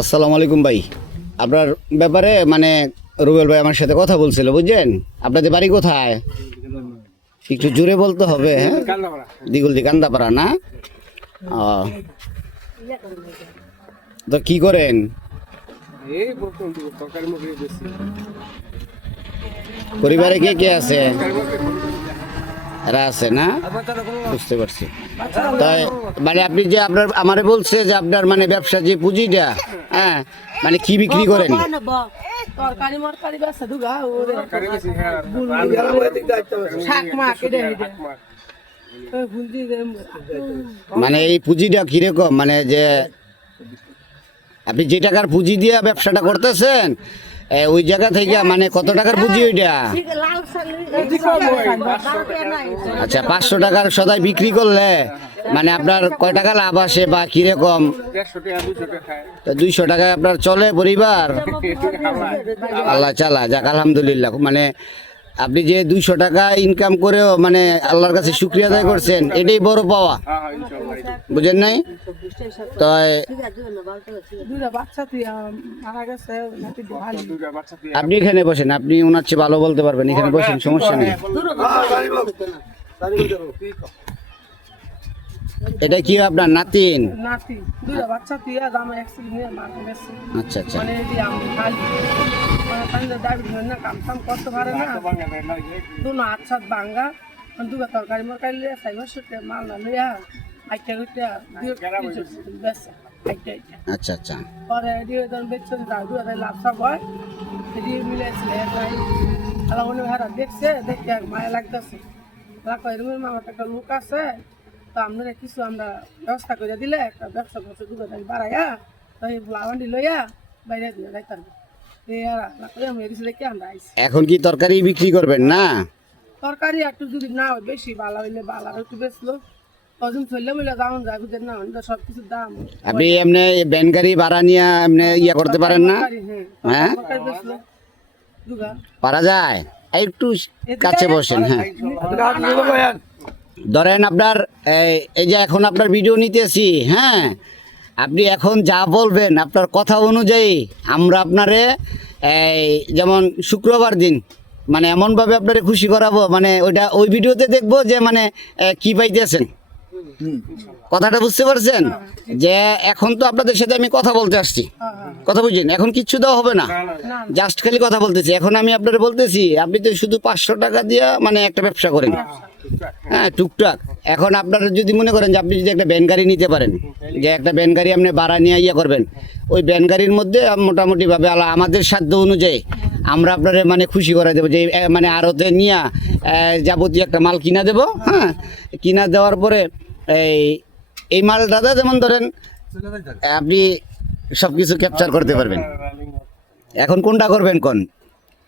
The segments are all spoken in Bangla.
আসসালামু আলাইকুম ভাই, আপনার ব্যাপারে মানে রুবেল ভাই আমার সাথে কথা বলছিল, বুঝছেন? আপনাদের বাড়ি কোথায়? একটু জোরে বলতে হবে। হ্যাঁ, দিগুলদি কান্দাপাড়া না? ও, তো কি করেন? পরিবারে কে কে আছে? এরা আছে না? বুঝতে পারছি। তাই মানে আপনি যে আপনার আমারে বলছে যে আপনার মানে ব্যবসা যে পুঁজিটা, হ্যাঁ, মানে কি বিক্রি করেন? মানে এই পুঁজিটা কিরকম, মানে যে আপনি যে টাকার পুঁজি দিয়ে ব্যবসাটা করতেছেন ওই জায়গা থেকে মানে কত টাকার পুঁজি ওইটা? আচ্ছা, 500 টাকার সদাই বিক্রি করলে মানে আপনার কয় টাকা লাভ আসে বা কিরকম? 200 টাকায় আপনার চলে পরিবার? আল্লাহ চালা যাক, আলহামদুলিল্লাহ। মানে আপনি যে 200 টাকা ইনকাম করেও মানে আল্লাহর কাছে শুকরিয়া আদায় করছেন, এটাই বড় পাওয়া, বুঝেন নাই? তো আপনি এখানে বসেন, আপনি ওনার চেয়ে ভালো বলতে পারবেন, এখানে বসেন, সমস্যা নেই। এটা কি আপনার নাতিন? আচ্ছা আচ্ছা, তরকারি মরকারি মাল না লইয়া আচ্ছা আচ্ছা, পরে লাভ সব হয় দেখছে দেখে মায়া লাগতেছে। আমার একটা লোক আছে, তো আপনারা কিছু আমরা ব্যবস্থা করে দিলে একটা ব্যবসা করছে দুগাদারি বাড়াইয়া লাভান্ডি লইয়া বাইরে দিয়ে যাইতাম। এখন কি তরকারি বিক্রি করবেন না? তরকারি একটু যদি না হয় বেশি ভালো হইলে ভালো একটু বেচলো, কজন চললে মিলে যাওয়া যায়, বুঝেন না? সব কিছুর দাম। আপনি এমনি ভ্যান গাড়ি ভাড়া নিয়ে এমনি ইয়া করতে পারেন না? হ্যাঁ, পারা যায়। একটু কাছে বসেন। হ্যাঁ, ধরেন আপনার এই যে এখন আপনার ভিডিও নিতেছি, হ্যাঁ, আপনি এখন যা বলবেন আপনার কথা অনুযায়ী আমরা আপনারে এই যেমন শুক্রবার দিন মানে এমনভাবে আপনারে খুশি করাবো, মানে ওইটা ওই ভিডিওতে দেখবো যে মানে কি পাইতেছেন, কথাটা বুঝতে পারছেন? যে এখন তো আপনাদের সাথে আমি কথা বলতে আসছি, কথা বুঝছেন? এখন কিচ্ছু দেওয়া হবে না, জাস্ট খালি কথা বলতেছি। এখন আমি আপনারা বলতেছি আপনি তো শুধু 500 টাকা দিয়ে মানে একটা ব্যবসা করেন, হ্যাঁ, টুকটাক। এখন আপনারা যদি মনে করেন যে আপনি যদি একটা ভ্যান গাড়ি নিতে পারেন, যে একটা ভ্যান গাড়ি আপনি ভাড়া নিয়ে ইয়ে করবেন, ওই ভ্যান গাড়ির মধ্যে মোটামুটিভাবে আমাদের সাধ্য অনুযায়ী আমরা আপনারা মানে খুশি করে দেবো, যে মানে আড়তে নিয়ে যাবতীয় একটা মাল কিনা দেবো। হ্যাঁ, কিনা দেওয়ার পরে এই মালটা যেমন ধরেন আপনি সব কিছু ক্যাপচার করতে পারবেন। এখন কোনটা করবেন কোন?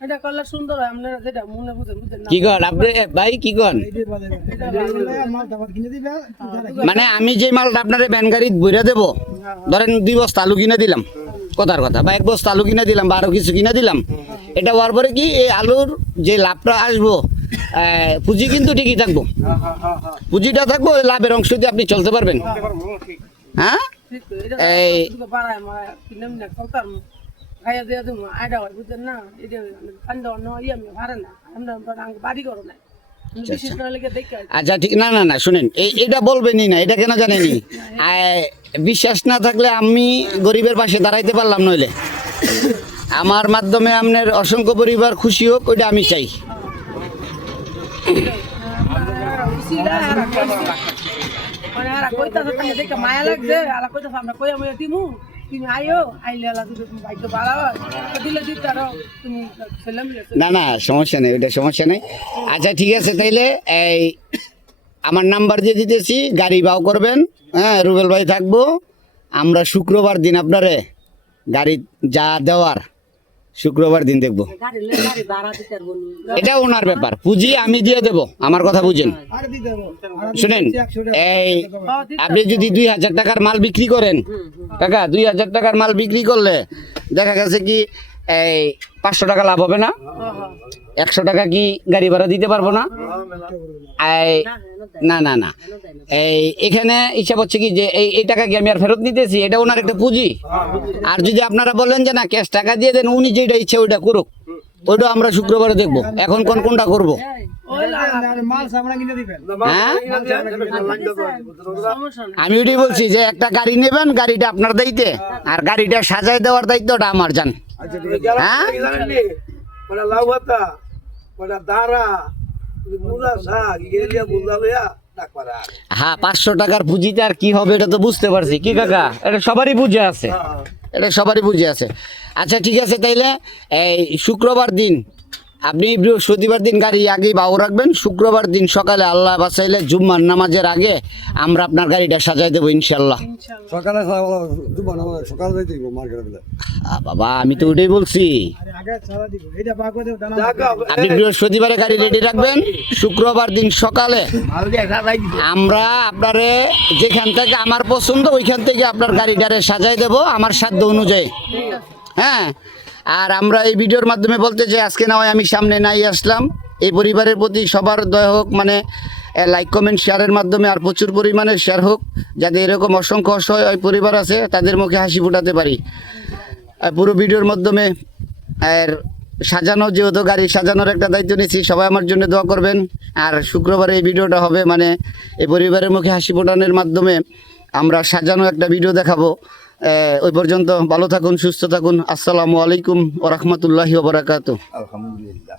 এটা করলে সুন্দর হয়, আপনারা যেটা মনে বুঝেন। কি কন আপনি ভাই, কি কন? মানে আমি যে মালটা আপনার ভ্যান গাড়ি বইরা দেবো, ধরেন 2 বস্তা আলু কিনে দিলাম, কথার কথা, বা 1 বস্তা আলু কিনে দিলাম, বা আরো কিছু কিনে দিলাম, এটা হওয়ার পরে কি এই আলুর যে লাভটা আসবো, পুঁজি কিন্তু ঠিকই থাকবো, পুঁজিটা থাকবো, ওই লাভের অংশ দিয়ে আপনি চলতে পারবেন। হ্যাঁ, এই আচ্ছা ঠিক না, না না শুনেন, এটা বলবেনই না, এটা কেন জানেনি? বিশ্বাস না থাকলে আমি গরিবের পাশে দাঁড়াইতে পারলাম, নইলে আমার মাধ্যমে আপনার অসংখ্য পরিবার খুশি হোক, ওইটা আমি চাই। মায়া লাগছে আমরা কই আমি দিমু, তুমি আইও, আইলে ভাগ্য ভালো হয়, দিলে দিতে আরো তুমি ছেলে মিলে। না না সমস্যা নেই, ওইটা সমস্যা নেই। আচ্ছা ঠিক আছে, তাইলে এই আমার নাম্বার দিয়ে দিতেছি, গাড়ি বাও করবেন। হ্যাঁ, রুবেল ভাই থাকবো, আমরা শুক্রবার দিন আপনারে গাড়ি যা দেওয়ার শুক্রবার দিন দেখবো। এটা ওনার ব্যাপার, পুঁজি আমি দিয়ে দেব, আমার কথা বুঝেন। শুনেন, এই আপনি যদি 2000 টাকার মাল বিক্রি করেন, কাকা 2000 টাকার মাল বিক্রি করলে দেখা গেছে কি এই 500 টাকা লাভ হবে না? 100 টাকা কি গাড়ি ভাড়া দিতে পারবো না? এই না না না, এই এখানে হিসাব হচ্ছে কি যে এই টাকা কি আমি আর ফেরত নিতেছি, এটা ওনার একটা পুঁজি। আর যদি আপনারা বলেন যে না ক্যাশ টাকা দিয়ে দেন, উনি যেটা ইচ্ছে ওইটা করুক, ওইটা আমরা শুক্রবারে দেখবো। এখন কোনটা করবো? হ্যাঁ, আমি ওইটাই বলছি যে একটা গাড়ি নেবেন, গাড়িটা আপনার দায়িত্বে, আর গাড়িটা সাজাই দেওয়ার দায়িত্বটা আমার। জান হ্যাঁ, হ্যাঁ 500 টাকার পুঁজিতে আর কি হবে এটা তো বুঝতে পারছি কি কাকা, এটা সবারই বুঝে আছে, এটা সবারই বুঝে আছে। আচ্ছা ঠিক আছে, তাইলে এই শুক্রবার দিন আপনি বৃহস্পতিবার দিন গাড়ি আগেই বাউ রাখবেন, শুক্রবার দিন সকালে আল্লাহ বাঁচাইলে জুম্মার নামাজের আগে আমরা আপনার গাড়িটা সাজাই দেবো ইনশাল্লাহ। বাবা আমি তো ওটাই বলছি, আপনি বৃহস্পতিবারে গাড়ি রেডি রাখবেন, শুক্রবার দিন সকালে আমরা আপনারে যেখান থেকে আমার পছন্দ ওইখান থেকে আপনার গাড়িটারে সাজাই দেবো আমার সাধ্য অনুযায়ী। হ্যাঁ, আর আমরা এই ভিডিওর মাধ্যমে বলতে চাই আজকে না হয় আমি সামনে নাই আসলাম, এই পরিবারের প্রতি সবার দয়া হোক, মানে লাইক কমেন্ট শেয়ারের মাধ্যমে আর প্রচুর পরিমাণে শেয়ার হোক, যাতে এরকম অসংখ্য অসহায় পরিবার আছে তাদের মুখে হাসি ফোটাতে পারি। পুরো ভিডিওর মাধ্যমে আর সাজানো, যেহেতু গাড়ি সাজানোর একটা দায়িত্ব নিয়েছি, সবাই আমার জন্য দোয়া করবেন। আর শুক্রবারে এই ভিডিওটা হবে মানে এই পরিবারের মুখে হাসি ফোটানোর মাধ্যমে আমরা সাজানো একটা ভিডিও দেখাবো। ওই পর্যন্ত ভালো থাকুন, সুস্থ থাকুন। আসসালামু আলাইকুম ওয়া রাহমাতুল্লাহি ওয়া বারাকাতুহু। আলহামদুলিল্লাহ।